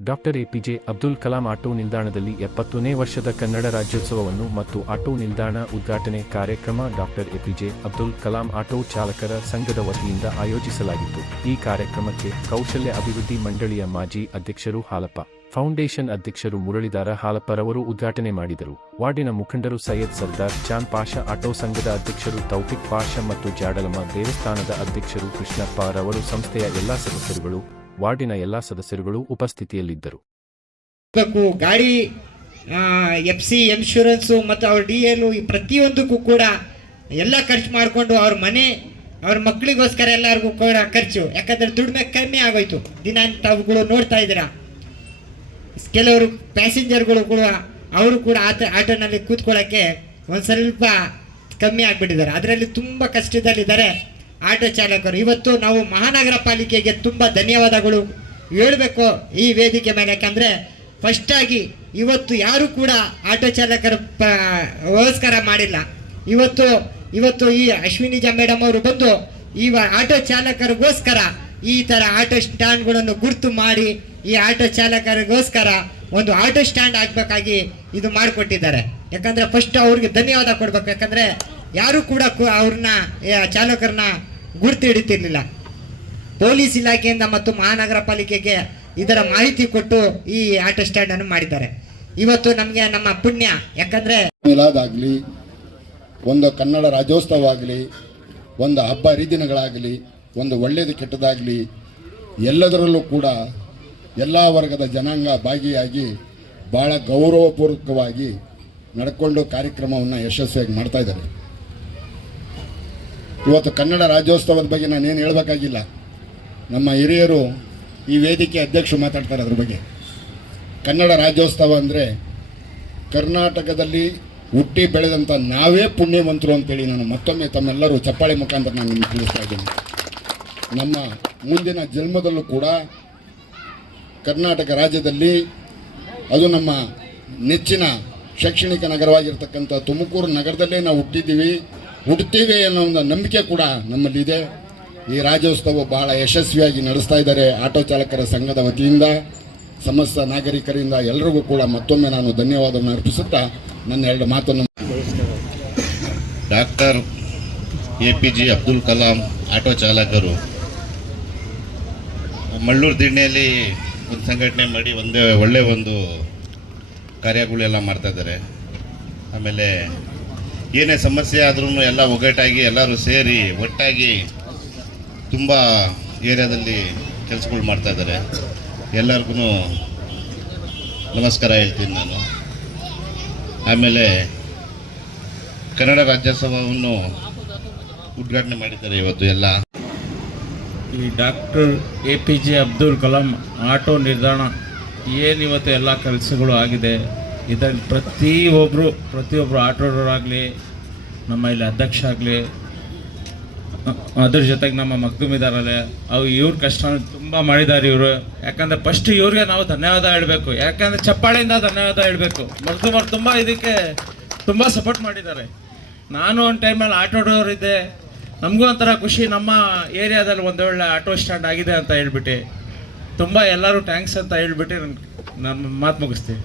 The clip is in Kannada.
Doctor APJ Abdul Kalam auto ನಿಲ್ದಾಣದಲ್ಲಿ 70ನೇ ವರ್ಷದ ಕನ್ನಡ ರಾಜ್ಯೋತ್ಸವವನ್ನು ಮತ್ತು ಆಟೋ ನಿಲ್ದಾಣ ಉದ್ಘಾಟನೆ ಕಾರ್ಯಕ್ರಮ doctor APJ Abdul Kalam auto ಚಾಲಕರ ಸಂಘದ ವತಿಯಿಂದ ಆಯೋಜಿಸಲಾಗಿತ್ತು. ಈ ಕಾರ್ಯಕ್ರಮಕ್ಕೆ ಕೌಶಲ್ಯ ಅಭಿವೃದ್ಧಿ ಮಂಡಳಿಯ ಮಾಜಿ ಅಧ್ಯಕ್ಷರು ಹಾಲಪ್ಪ, ಫೌಂಡೇಶನ್ ಅಧ್ಯಕ್ಷರು ಮುರಳೀಧರ ಹಾಲಪ್ಪರವರು ಉದ್ಘಾಟನೆ ಮಾಡಿದರು. ವಾರ್ಡಿನ ಮುಖಂಡರು ಸೈಯದ್ ಸರ್ದಾರ್ ಚಾಂದ್ ಪಾಷಾ, ಆಟೋ ಸಂಘದ ಅಧ್ಯಕ್ಷರು ತೌಫಿಕ್ ಪಾಷಾ ಮತ್ತು ಜಾಡಲಮ್ಮ ದೇವಸ್ಥಾನದ ಅಧ್ಯಕ್ಷರು ಕೃಷ್ಣಪ್ಪ ರವರು, ಸಂಸ್ಥೆಯ ಎಲ್ಲಾ ಸದಸ್ಯರುಗಳು, ವಾರ್ಡಿನ ಎಲ್ಲಾ ಸದಸ್ಯರುಗಳು ಉಪಸ್ಥಿತಿಯಲ್ಲಿದ್ದರು. ಗಾಡಿ FC ಇನ್ಶೂರೆನ್ಸು ಮತ್ತು ಅವ್ರ DL ಪ್ರತಿಯೊಂದಕ್ಕೂ ಕೂಡ ಎಲ್ಲ ಖರ್ಚು ಮಾಡಿಕೊಂಡು ಅವ್ರ ಮನೆ ಅವ್ರ ಮಕ್ಕಳಿಗೋಸ್ಕರ ಎಲ್ಲರಿಗೂ ಕೂಡ ಖರ್ಚು, ಯಾಕಂದ್ರೆ ದುಡಿಮೆ ಕಮ್ಮಿ ಆಗೋಯ್ತು. ದಿನ ತಾವುಗಳು ನೋಡ್ತಾ ಇದ್ದೀರಾ, ಕೆಲವರು ಪ್ಯಾಸೆಂಜರ್ಗಳು ಕೂಡ ಅವರು ಕೂಡ ಆಟೋನಲ್ಲಿ ಕೂತ್ಕೊಳ್ಳೋಕ್ಕೆ ಒಂದು ಸ್ವಲ್ಪ ಕಮ್ಮಿ ಆಗಿಬಿಟ್ಟಿದ್ದಾರೆ. ಅದರಲ್ಲಿ ತುಂಬ ಕಷ್ಟದಲ್ಲಿದ್ದಾರೆ ಆಟೋ ಚಾಲಕರು. ಇವತ್ತು ನಾವು ಮಹಾನಗರ ಪಾಲಿಕೆಗೆ ತುಂಬ ಧನ್ಯವಾದಗಳು ಹೇಳಬೇಕು ಈ ವೇದಿಕೆ ಮೇಲೆ. ಯಾಕಂದರೆ ಫಸ್ಟಾಗಿ ಇವತ್ತು ಯಾರು ಕೂಡ ಆಟೋ ಚಾಲಕರ ಗೋಸ್ಕರ ಮಾಡಿಲ್ಲ. ಇವತ್ತು ಈ ಅಶ್ವಿನಿ ಮೇಡಮ್ ಅವರು ಬಂದು ಈ ಆಟೋ ಚಾಲಕರಿಗೋಸ್ಕರ ಈ ಥರ ಆಟೋ ಸ್ಟ್ಯಾಂಡ್ಗಳನ್ನು ಗುರುತು ಮಾಡಿ ಈ ಆಟೋ ಚಾಲಕರಿಗೋಸ್ಕರ ಒಂದು ಆಟೋ ಸ್ಟ್ಯಾಂಡ್ ಆಗಬೇಕಾಗಿ ಇದು ಮಾಡಿಕೊಟ್ಟಿದ್ದಾರೆ. ಯಾಕಂದರೆ ಫಸ್ಟ್ ಅವ್ರಿಗೆ ಧನ್ಯವಾದ ಕೊಡ್ಬೇಕು. ಯಾಕಂದರೆ ಯಾರು ಕೂಡ ಅವ್ರನ್ನ ಚಾಲಕರನ್ನ ಗುರುತು ಹಿಡಿತಿರ್ಲಿಲ್ಲ. ಪೊಲೀಸ್ ಇಲಾಖೆಯಿಂದ ಮತ್ತು ಮಹಾನಗರ ಪಾಲಿಕೆಗೆ ಇದರ ಮಾಹಿತಿ ಕೊಟ್ಟು ಈ ಆಟೋ ಸ್ಟ್ಯಾಂಡ್ ಅನ್ನು ಮಾಡಿದ್ದಾರೆ. ಇವತ್ತು ನಮಗೆ ನಮ್ಮ ಪುಣ್ಯ. ಯಾಕಂದ್ರೆ ಮಿಲಾದಾಗಲಿ, ಒಂದು ಕನ್ನಡ ರಾಜ್ಯೋತ್ಸವ ಆಗಲಿ, ಒಂದು ಹಬ್ಬ ಹರಿದಿನಗಳಾಗಲಿ, ಒಂದು ಒಳ್ಳೆಯದು ಕೆಟ್ಟದಾಗಲಿ, ಎಲ್ಲದರಲ್ಲೂ ಕೂಡ ಎಲ್ಲ ವರ್ಗದ ಜನಾಂಗ ಭಾಗಿಯಾಗಿ ಭಾಳ ಗೌರವಪೂರ್ವಕವಾಗಿ ನಡ್ಕೊಂಡು ಕಾರ್ಯಕ್ರಮವನ್ನು ಯಶಸ್ವಿಯಾಗಿ ಮಾಡ್ತಾ ಇದ್ದಾರೆ. ಇವತ್ತು ಕನ್ನಡ ರಾಜ್ಯೋತ್ಸವದ ಬಗ್ಗೆ ನಾನೇನು ಹೇಳಬೇಕಾಗಿಲ್ಲ, ನಮ್ಮ ಹಿರಿಯರು ಈ ವೇದಿಕೆ ಅಧ್ಯಕ್ಷರು ಮಾತಾಡ್ತಾರೆ ಅದ್ರ ಬಗ್ಗೆ. ಕನ್ನಡ ರಾಜ್ಯೋತ್ಸವ ಅಂದರೆ ಕರ್ನಾಟಕದಲ್ಲಿ ಹುಟ್ಟಿ ಬೆಳೆದಂಥ ನಾವೇ ಪುಣ್ಯವಂತರು ಅಂತೇಳಿ ನಾನು ಮತ್ತೊಮ್ಮೆ ತಮ್ಮೆಲ್ಲರೂ ಚಪ್ಪಾಳೆ ಮುಖಾಂತರ ನಾನು ನಿಮಗೆ ತಿಳಿಸ್ತಾ ಇದ್ದೀನಿ. ನಮ್ಮ ಮುಂದಿನ ಜನ್ಮದಲ್ಲೂ ಕೂಡ ಕರ್ನಾಟಕ ರಾಜ್ಯದಲ್ಲಿ, ಅದು ನಮ್ಮ ನೆಚ್ಚಿನ ಶೈಕ್ಷಣಿಕ ನಗರವಾಗಿರ್ತಕ್ಕಂಥ ತುಮಕೂರು ನಗರದಲ್ಲೇ ನಾವು ಹುಟ್ಟುತ್ತೀವಿ ಅನ್ನೋ ಒಂದು ನಂಬಿಕೆ ಕೂಡ ನಮ್ಮಲ್ಲಿದೆ. ಈ ರಾಜ್ಯೋತ್ಸವ ಬಹಳ ಯಶಸ್ವಿಯಾಗಿ ನಡೆಸ್ತಾ ಇದ್ದಾರೆ ಆಟೋ ಚಾಲಕರ ಸಂಘದ ವತಿಯಿಂದ. ಸಮಸ್ತ ನಾಗರಿಕರಿಂದ ಎಲ್ಲರಿಗೂ ಕೂಡ ಮತ್ತೊಮ್ಮೆ ನಾನು ಧನ್ಯವಾದವನ್ನು ಅರ್ಪಿಸುತ್ತಾ ನನ್ನ ಎರಡು ಮಾತನ್ನು. Doctor APJ Abdul Kalam auto ಚಾಲಕರು ಮಳ್ಳೂರು ದಿಣ್ಣೆಯಲ್ಲಿ ಒಂದು ಸಂಘಟನೆ ಮಾಡಿ ಒಳ್ಳೆಯ ಒಂದು ಕಾರ್ಯಗಳೆಲ್ಲ ಮಾಡ್ತಾಯಿದ್ದಾರೆ. ಆಮೇಲೆ ಏನೇ ಸಮಸ್ಯೆ ಆದ್ರೂ ಎಲ್ಲ ಒಗ್ಗಟ್ಟಾಗಿ ಎಲ್ಲರೂ ಸೇರಿ ಒಟ್ಟಾಗಿ ತುಂಬ ಏರಿಯಾದಲ್ಲಿ ಕೆಲಸಗಳು ಮಾಡ್ತಾಯಿದ್ದಾರೆ. ಎಲ್ಲರಿಗೂ ನಮಸ್ಕಾರ ಹೇಳ್ತೀನಿ ನಾನು. ಆಮೇಲೆ ಕನ್ನಡ ರಾಜ್ಯೋತ್ಸವವನ್ನು ಉದ್ಘಾಟನೆ ಮಾಡಿದ್ದಾರೆ ಇವತ್ತು ಎಲ್ಲ. ಈ doctor APJ Abdul Kalam auto ನಿಲ್ದಾಣ ಏನಿವತ್ತು ಎಲ್ಲ ಕೆಲಸಗಳು ಆಗಿದೆ, ಇದರಲ್ಲಿ ಪ್ರತಿಯೊಬ್ಬರು ಆಟೋಡವರಾಗಲಿ, ನಮ್ಮ ಇಲ್ಲಿ ಅಧ್ಯಕ್ಷ ಆಗಲಿ, ಅದ್ರ ಜೊತೆಗೆ ನಮ್ಮ ಮಗ್ದುಮಿದಾರಲ್ಲೇ ಇವ್ರ ಕಷ್ಟ ತುಂಬ ಮಾಡಿದ್ದಾರೆ ಇವರು. ಯಾಕಂದರೆ ಫಸ್ಟ್ ಇವ್ರಿಗೆ ನಾವು ಧನ್ಯವಾದ ಹೇಳಬೇಕು. ಯಾಕಂದರೆ ಚಪ್ಪಾಳೆಯಿಂದ ಧನ್ಯವಾದ ಹೇಳಬೇಕು. ಮಗ್ದುಮಾರ್ ತುಂಬ ಇದಕ್ಕೆ ತುಂಬ ಸಪೋರ್ಟ್ ಮಾಡಿದ್ದಾರೆ. ನಾನು ಒಂದು ಟೈಮಲ್ಲಿ ಆಟೋ ಡ್ರೈವರ್ ಇದ್ದೆ, ನಮಗೂ ಒಂಥರ ಖುಷಿ, ನಮ್ಮ ಏರಿಯಾದಲ್ಲಿ ಒಂದೊಳ್ಳೆ ಆಟೋ ಸ್ಟ್ಯಾಂಡ್ ಆಗಿದೆ ಅಂತ ಹೇಳ್ಬಿಟ್ಟು ತುಂಬ ಎಲ್ಲರೂ ಥ್ಯಾಂಕ್ಸ್ ಅಂತ ಹೇಳ್ಬಿಟ್ಟು ನಾನು ಮಾತು ಮುಗಿಸ್ತೀನಿ.